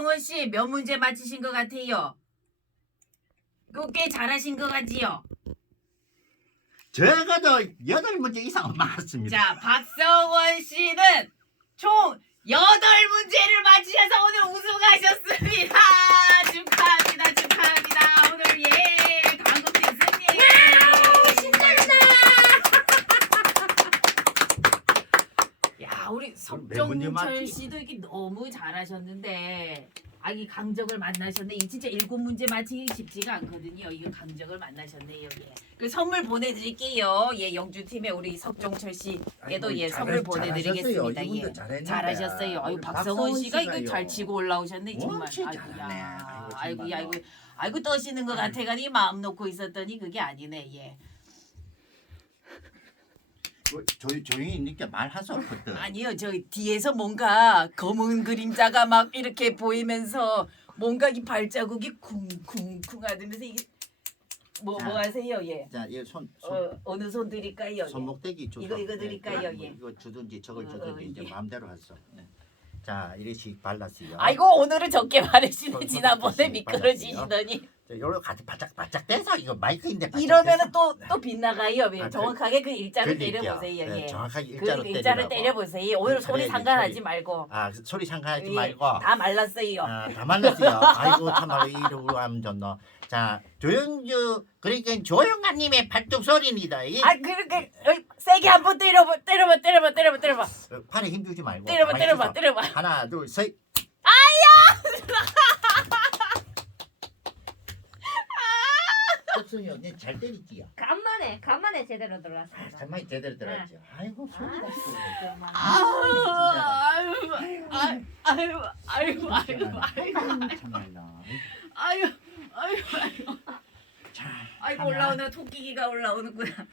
박성원 씨몇 문제 맞히신 것 같아요? 꽤 잘하신 것 같지요? 적어도 여덟 문제 이상은 맞습니다. 자, 박성원 씨는 총 여덟 문제를 맞히셔서 오늘 우승하셨습니다. 우리 석정철? 씨도 이게 너무 잘하셨는데 아이 강적을 만나셨네. 이 진짜 일곱 문제 맞히기 쉽지가 않거든요. 이거 강적을 만나셨네요. 예. 그 선물 보내드릴게요. 예, 영주 팀에 우리 석정철 씨에도 예 선물 보내드리겠습니다. 예. 잘하셨어요. 아유 박성원 씨가 이거 잘 치고 올라오셨네 정말. 엄청 아이고야. 잘하네. 아이고, 아이고 정말로. 아이고 아이고 떠시는 것 같아가니 마음 놓고 있었더니 그게 아니네. 예. 그 조, 조용히 있니까 말하수 없거든. 아니요 저 뒤에서 뭔가 검은 그림자가 막 이렇게 보이면서 뭔가 이 발자국이 쿵쿵쿵 하면서 이게 뭐뭐 자. 하세요 예. 자, 이손 손, 어 어느 손 드릴까요? 예. 손목대기 주소. 이거- 이거 드릴까요? 네, 예. 이거 주든지 저걸 어, 주든지 어, 이제 예. 마음대로 하소. 네. 자, 이렇게 발랐어요. 아이고 오늘은 적게 바르시네 손- 지난번에 손- 미끄러지시더니 자, 요로 같이 바짝 바짝 떼서 이거 마이크인데 바짝 이러면은 떼서. 또또 빗나가요. 예. 아, 그- 정확하게 그 일자를 그러니까, 때려보세요. 네, 예. 정확하게 그 일자로 일자를 때리라고. 때려보세요. 오늘 그 소리 그래야지, 상관하지 소리. 말고 아, 그 소리 상관하지 예, 말고. 다 말랐어요. 아, 다 말랐어요. 아이고 참말로 이러고 하면 좋노. 자, 조영주 그러니까 조영아님의 발톱 소리입니다. 이 아 그렇게 어이, 세게 한번 때려봐 때려봐 때려봐 때려봐 때려봐 어, 팔에 힘 주지 말고. 때려봐 가만히 때려봐 있어. 때려봐 하나, 둘, 셋. 습sun이 언니 잘 때리지요. 간만에 간만에 제대로 들어왔습니다. 정말 제대로 들었죠. 아이고 소리가 정말. 아유 아유 아유 아유 아유 아유 정말로. 아유 아유 아유 자, 아이고 하나. 올라오는 토끼기가 올라오는구나